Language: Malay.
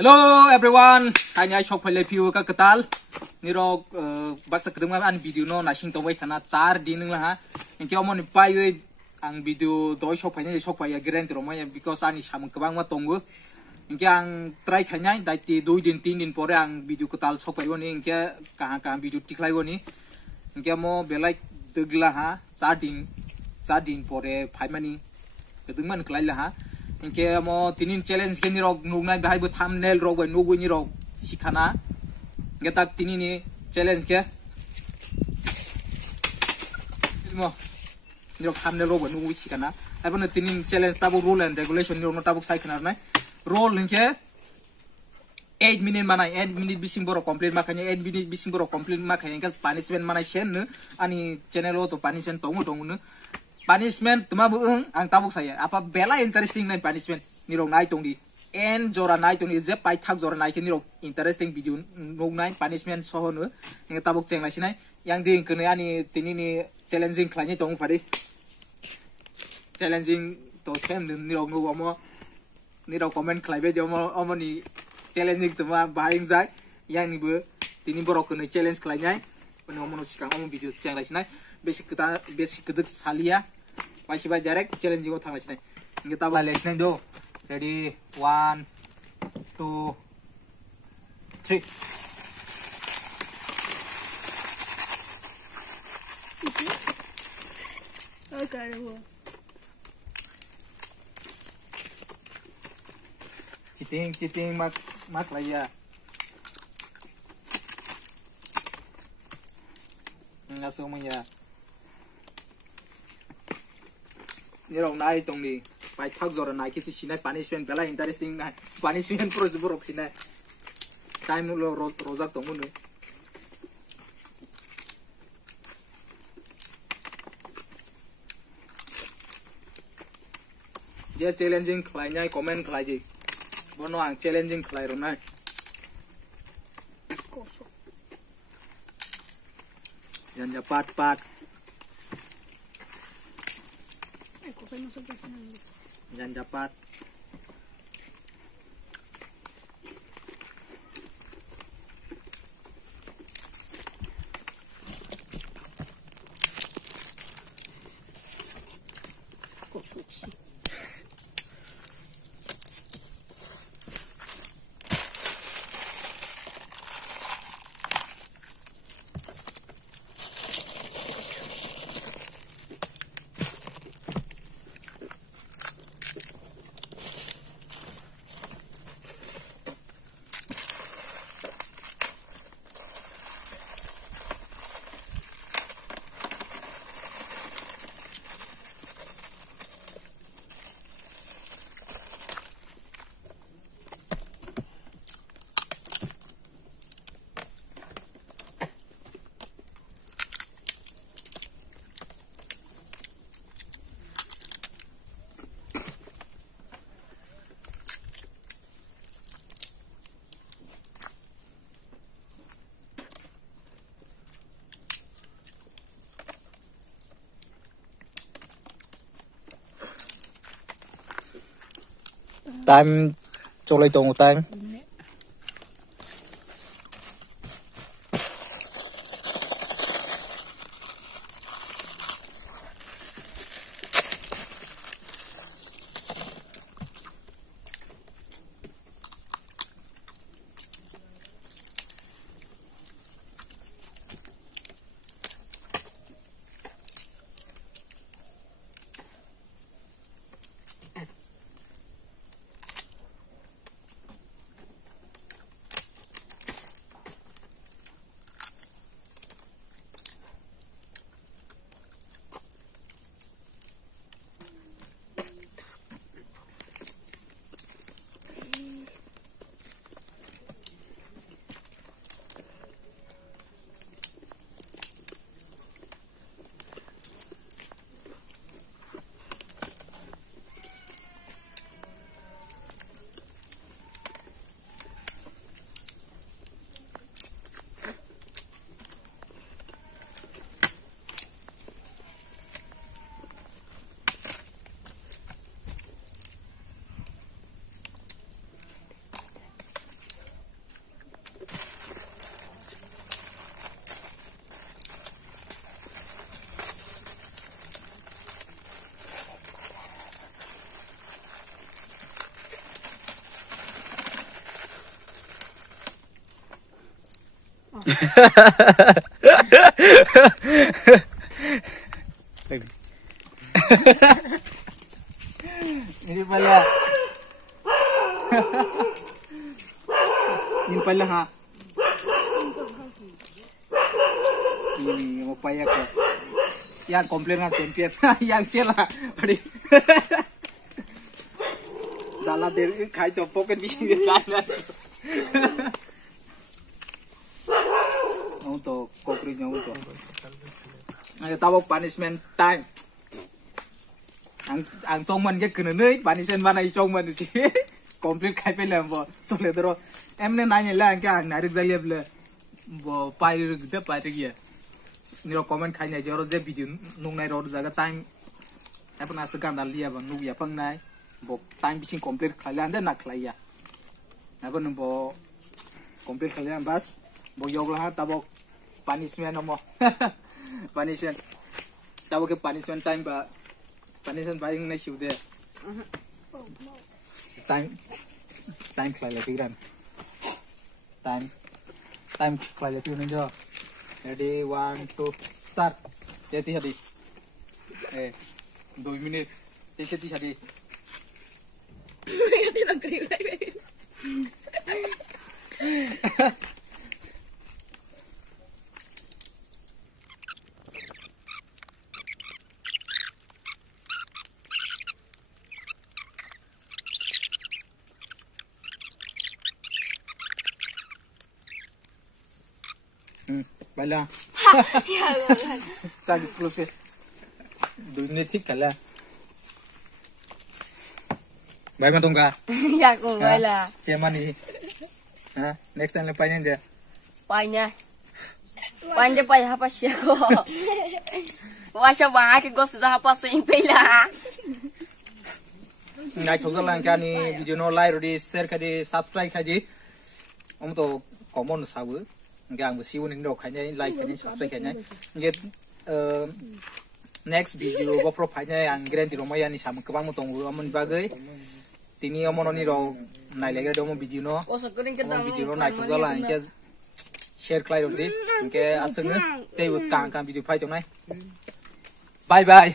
Hello everyone, kanya shop phale view ka ketal. Niro baksa kedeng an video no nasing tawai kana 4 din lah ha. Engke omon pai ang video doi shop phane shop phaya guarantee ro maya because ani sam kebang ma tonggo. Engke ang try khanya daiti 2 din 3 din pore ang video ketal shop phayo ni engke kaha video tiklai ni. Engke mo belai degla ha 4 din pore phaimani kedeng man klai la ha. Engke mo tinin challenge ke ni rog nugnai bahai bo thumbnail rog nugu ni rog sikhana engke tak tinini challenge ke mo ni rog thumbnail rog nugu sikhana abon tinin challenge tabu rule and regulation ni rog tabu sai khana nai role engke 8 minute manai 8 minute bising boro complete makanya 8 minute bising boro complete makanya engke punishment manai sen ne ani channel to punishment tongu ne punishment tuma buung ang tabuk saya apa bela interesting nai punishment nirong nai tong di en jora nai tong di je pai thak jora nai ke nirong interesting video nong nai punishment soho nu nge tabuk cheng lai sinai yang ding kene ani tini ni challenging khlani tong phari challenging to sem nirong nu omo nirong comment khlaibe je omo ni challenging tuma baing jai yang ni bu tini borok kene challenge khlai nai omo no sikang omo video cheng lai sinai basic kedek salia masih direct challenge juga thang sini kita balik sini do ready 1 2 3 cheating mak lah ya ngasuh ya nirong nai tong ni pai thak jora nai kisi sinai punishment bela interesting nai punishment pro borok sinai time lo rozak tong nu dia challenging khlai nyai comment khlai ji bono ang challenging khlai ro nai janja pat jangan dapat time colai tong utang Ini pala. Ini pala ha. Ini mau payah ke. Yang komplain nggak champion, yang celah. Adi. Dalam diri kai topok kan bisa kan. Untuk kokrinya untuk. Ayo tabok punishment time. Ang trong mình cái cần nơi punishment vào này trong mình chứ. Complete khai phải làm vào. Số lệ đó em nên này là cái ang này được giải liệp là vào bài được cái bài được gì. Nếu comment khai này cho nó dễ video nung này rồi ra cái time. Em pernah segan lihat bang nung ya pang này. Vào time bisa complete khai là anh nak khai ya. Em pernah vào complete khai là bas. Vào yog lah tabok punishment nomor. Punishment. Tabok cái punishment time ba. Punishment bayang na siya deh. Time kelai lagi kan. Time kelai lagi ni jo. Ready 1 2 start. Jadi hadi. 2 minit. Jadi hadi. Hindi nak kiri lagi. Bala. Ya Allah. Sakit close. 2 minit ঠিক kala. Baik matong ka. Ya ko wala. Cema ni. Ha, next time lepas ni dia. Panya. Panja pa apa siya ko. Washa ba ke go sa apa sa impela. Ngai thogal lang ka ni video no like rồi share ka di subscribe ka di. Om to common sabu. Gang besiu ni dok hanya like hanya subscribe hanya. Get next video go profile nya yang guarantee romaya ni sama kebang mo tong amon bagai. Tini amon ni ro nai lagi do mo video no. Video no nai thogal lang ke share klai rồi đi. Ke aseng te kang video phai tong nai. Bye bye.